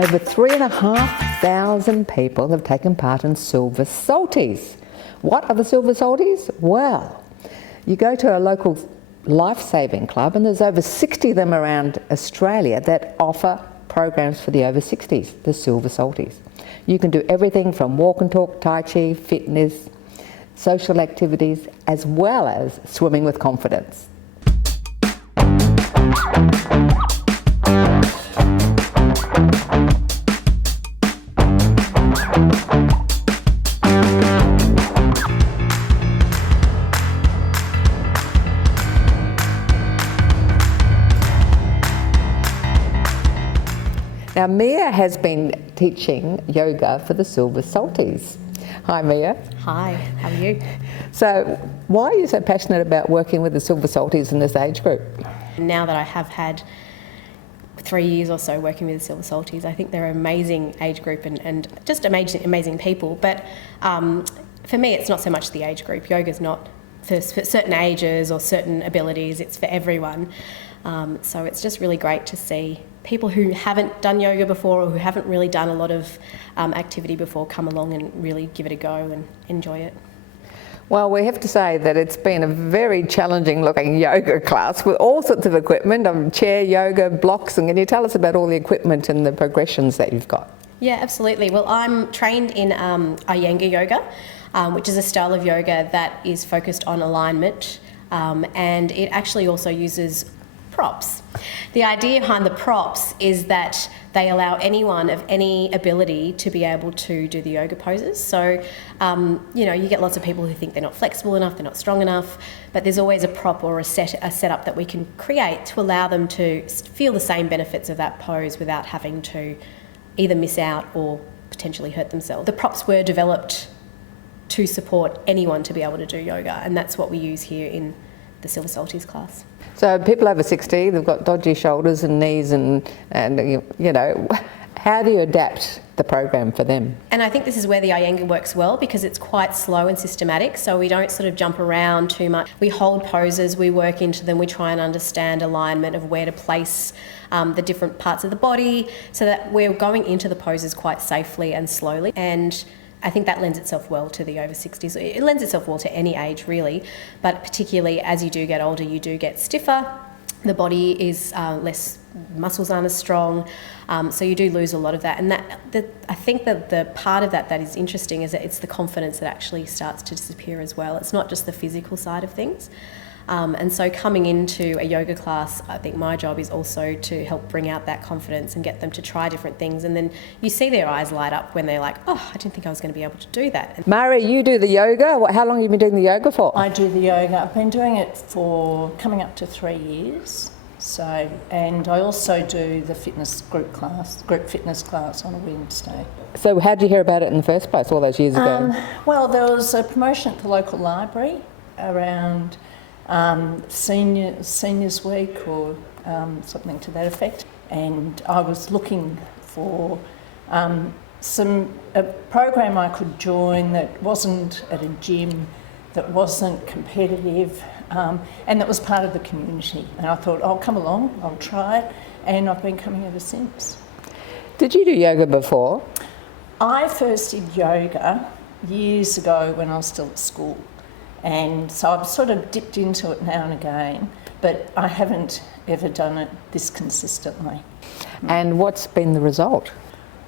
Over 3,500 people have taken part in Silver Salties. What are the Silver Salties? Well, you go to a local life-saving club and there's over 60 of them around Australia that offer programs for the over 60s, the Silver Salties. You can do everything from walk and talk, tai chi, fitness, social activities, as well as swimming with confidence. Now, Mia has been teaching yoga for the Silver Salties. Hi, Mia. Hi, how are you? So, why are you so passionate about working with the Silver Salties in this age group? Now that I have had 3 years or so working with the Silver Salties, I think they're an amazing age group and just amazing people. But for me, it's not so much the age group. Yoga's not for certain ages or certain abilities, it's for everyone. So it's just really great to see people who haven't done yoga before or who haven't really done a lot of activity before come along and really give it a go and enjoy it. Well, we have to say that it's been a very challenging looking yoga class with all sorts of equipment, chair yoga, blocks, and can you tell us about all the equipment and the progressions that you've got? Yeah, absolutely. Well, I'm trained in Iyengar yoga, which is a style of yoga that is focused on alignment, and it actually also uses props. The idea behind the props is that they allow anyone of any ability to be able to do the yoga poses. So, you get lots of people who think they're not flexible enough, they're not strong enough, but there's always a prop or a setup that we can create to allow them to feel the same benefits of that pose without having to either miss out or potentially hurt themselves. The props were developed to support anyone to be able to do yoga, and that's what we use here in the Silver Salties class. So people over 60, they've got dodgy shoulders and knees and how do you adapt the program for them? And I think this is where the Iyengar works well because it's quite slow and systematic, so we don't sort of jump around too much. We hold poses, we work into them, we try and understand alignment of where to place the different parts of the body so that we're going into the poses quite safely and slowly. And I think that lends itself well to the over 60s. It lends itself well to any age really, but particularly as you do get older, you do get stiffer, the body is less, muscles aren't as strong, so you do lose a lot of that. And I think that the part of that is interesting is that it's the confidence that actually starts to disappear as well. It's not just the physical side of things. And so coming into a yoga class, I think my job is also to help bring out that confidence and get them to try different things. And then you see their eyes light up when they're like, oh, I didn't think I was going to be able to do that. Mari, you do the yoga. How long have you been doing the yoga for? I do the yoga. I've been doing it for coming up to 3 years. And I also do the group fitness class on a Wednesday. So how did you hear about it in the first place all those years ago? Well, there was a promotion at the local library around Seniors Week or something to that effect, and I was looking for a program I could join that wasn't at a gym, that wasn't competitive, and that was part of the community. And I thought, I'll come along, I'll try it, and I've been coming ever since. Did you do yoga before? I first did yoga years ago when I was still at school. And so I've sort of dipped into it now and again, but I haven't ever done it this consistently. And what's been the result?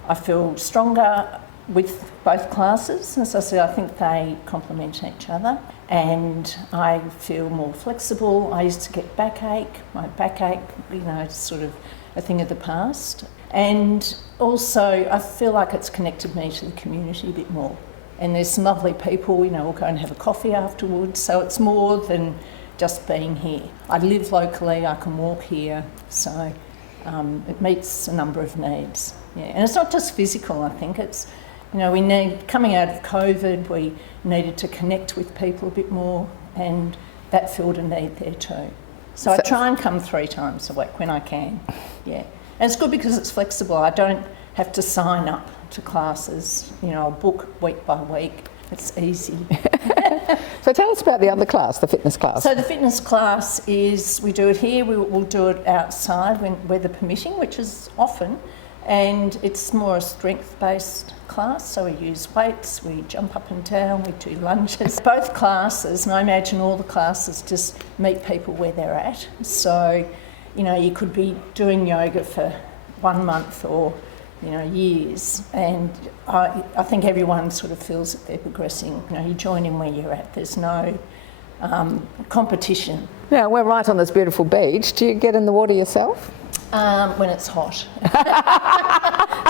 I feel stronger with both classes. As I said, I think they complement each other, and I feel more flexible. I used to get backache. My backache, it's sort of a thing of the past. And also I feel like it's connected me to the community a bit more. And there's some lovely people, we'll go and have a coffee afterwards. So it's more than just being here. I live locally, I can walk here, so it meets a number of needs. Yeah, and it's not just physical, I think. It's, coming out of COVID, we needed to connect with people a bit more, and that filled a need there too. So I try and come 3 times a week when I can, yeah. And it's good because it's flexible. I don't have to sign up to classes, I'll book week by week. It's easy. So tell us about the other class, the fitness class. So the fitness class is, we do it here, we'll do it outside when weather permitting, which is often, And it's more a strength-based class, so we use weights, we jump up and down, we do lunges. Both classes, and I imagine all the classes just meet people where they're at. So, you know, you could be doing yoga for 1 month or, you know, years, and I think everyone sort of feels that they're progressing. You know, you join in where you're at. There's no competition. Yeah, we're right on this beautiful beach. Do you get in the water yourself? When it's hot.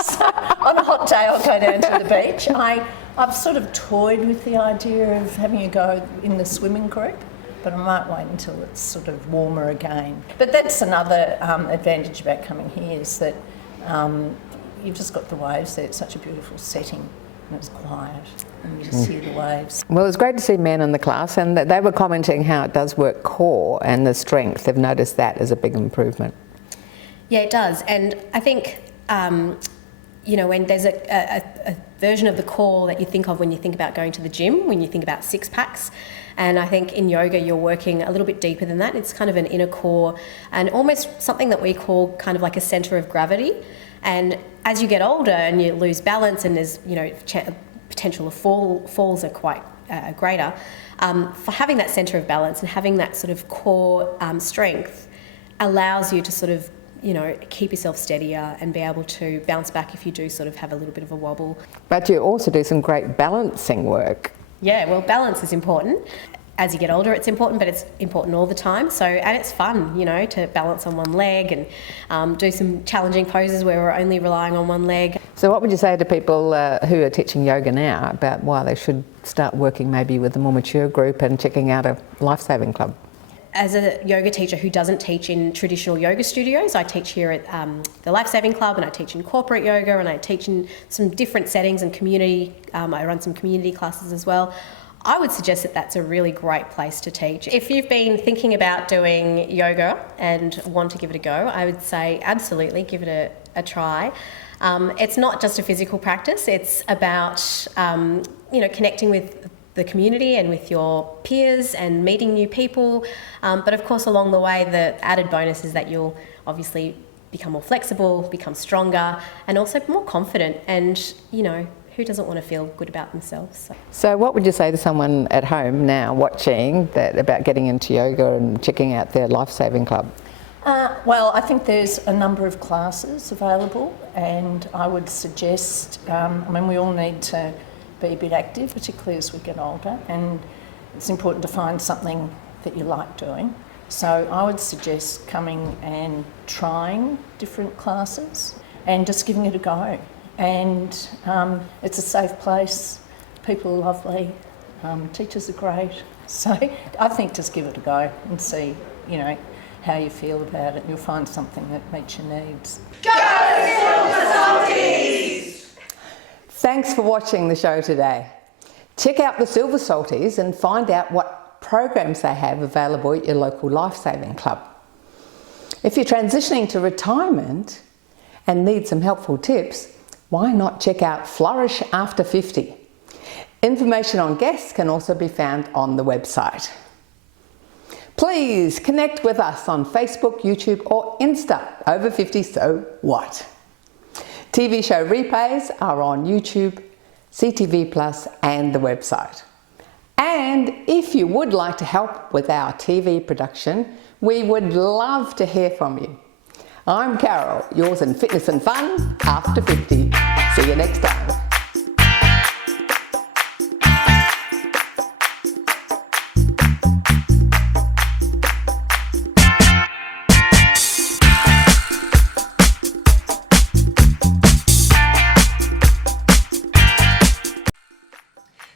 So on a hot day I'll go down to the beach. I've sort of toyed with the idea of having a go in the swimming group, but I might wait until it's sort of warmer again. But that's another advantage about coming here, is that you've just got the waves there. It's such a beautiful setting and it's quiet and you just hear the waves. Well, it was great to see men in the class, and they were commenting how it does work core and the strength. They've noticed that as a big improvement. Yeah, it does. And I think, you know, when there's a version of the core that you think of when you think about going to the gym, when you think about six packs. And I think in yoga, you're working a little bit deeper than that. It's kind of an inner core and almost something that we call kind of like a centre of gravity. And as you get older and you lose balance and there's, you know, potential of falls are quite greater, for having that centre of balance and having that sort of core strength allows you to sort of, you know, keep yourself steadier and be able to bounce back if you do sort of have a little bit of a wobble. But you also do some great balancing work. Yeah, well, balance is important. As you get older, it's important, but it's important all the time. So, and it's fun, you know, to balance on one leg and do some challenging poses where we're only relying on one leg. So what would you say to people who are teaching yoga now about why they should start working maybe with a more mature group and checking out a life-saving club? As a yoga teacher who doesn't teach in traditional yoga studios, I teach here at the Life Saving Club, and I teach in corporate yoga, and I teach in some different settings and community. I run some community classes as well. I would suggest that that's a really great place to teach. If you've been thinking about doing yoga and want to give it a go, I would say absolutely give it a try. It's not just a physical practice, it's about you know, connecting with the community and with your peers and meeting new people. But of course, along the way, the added bonus is that you'll obviously become more flexible, become stronger, and also more confident. And, you know, who doesn't want to feel good about themselves? So what would you say to someone at home now watching that about getting into yoga and checking out their life-saving club? Well, I think there's a number of classes available, and I would suggest, I mean, we all need to be a bit active, particularly as we get older, and it's important to find something that you like doing. So I would suggest coming and trying different classes and just giving it a go. And it's a safe place, people are lovely, teachers are great. So I think just give it a go and see, you know, how you feel about it. You'll find something that meets your needs. Go Silver Salties! Thanks for watching the show today. Check out the Silver Salties and find out what programs they have available at your local life-saving club. If you're transitioning to retirement and need some helpful tips, why not check out Flourish After 50? Information on guests can also be found on the website. Please connect with us on Facebook, YouTube or Insta. Over 50, so what? TV show replays are on YouTube, CTV Plus and the website. And if you would like to help with our TV production, we would love to hear from you. I'm Carol, yours in fitness and fun after 50. See you next time.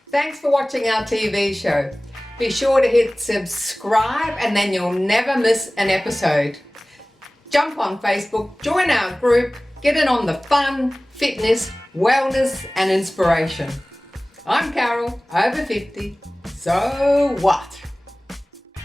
Thanks for watching our TV show. Be sure to hit subscribe and then you'll never miss an episode. Jump on Facebook, join our group, get in on the fun, fitness, wellness and inspiration. I'm Carol, over 50, so what?